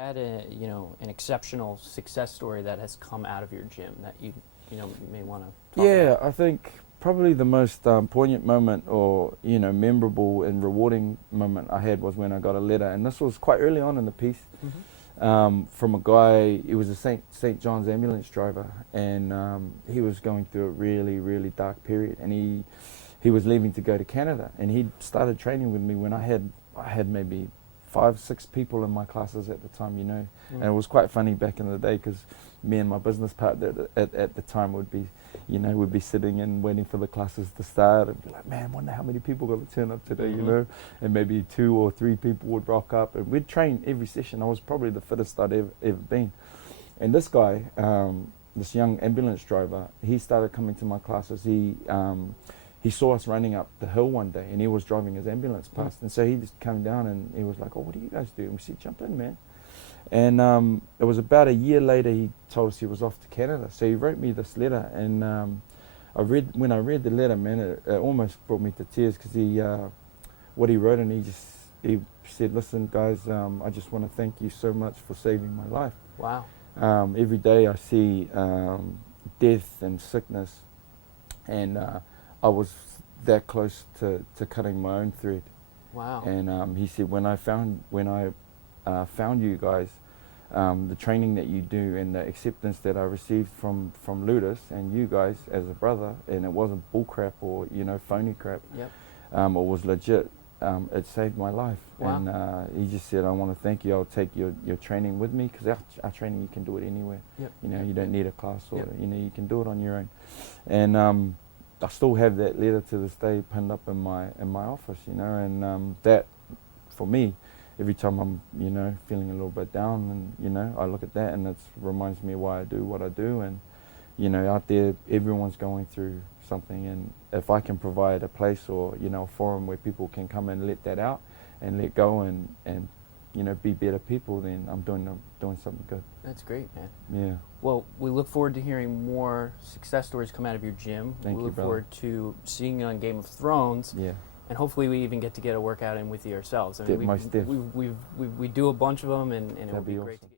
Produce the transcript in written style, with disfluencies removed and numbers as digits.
had an exceptional success story that has come out of your gym that you may want to talk about? I think probably the most poignant moment or, memorable and rewarding moment I had was when I got a letter, and this was quite early on in the piece, from a guy. He was a St. John's ambulance driver, and he was going through a really, really dark period, and he was leaving to go to Canada, and he started training with me when I had maybe 5-6 people in my classes at the time, and it was quite funny back in the day because me and my business partner at the time would be sitting and waiting for the classes to start and be like, man, wonder how many people are going to turn up today, and maybe 2 or 3 people would rock up, and we'd train every session. I was probably the fittest I'd ever been. And this guy, this young ambulance driver, he started coming to my classes. He saw us running up the hill one day, and he was driving his ambulance past, and so he just came down and he was like, oh, what do you guys do? And we said, jump in, man. And it was about a year later he told us he was off to Canada. So he wrote me this letter, and when I read the letter, man, it almost brought me to tears because what he wrote, and he said, listen, guys, I just want to thank you so much for saving my life. Wow. Every day I see death and sickness, and I was that close to cutting my own thread. Wow. And he said, when I found you guys, the training that you do and the acceptance that I received from Ludus and you guys as a brother, and it wasn't bull crap or phony crap, it was legit. It saved my life. Wow. And he just said, I want to thank you. I'll take your training with me, because our training, you can do it anywhere. Yep. You don't need a class, or you can do it on your own. And I still have that letter to this day pinned up in my office, and that, for me, every time I'm feeling a little bit down, and I look at that, and it reminds me why I do what I do. And out there everyone's going through something, and if I can provide a place or a forum where people can come and let that out and let go and be better people, then I'm doing something good. That's great, man. Yeah. Well, we look forward to hearing more success stories come out of your gym. Thank we you, look brother. forward to seeing you on Game of Thrones. Yeah. And hopefully we even get a workout in with you ourselves. I Most mean, we do a bunch of them, and it would be That'd be great awesome. to get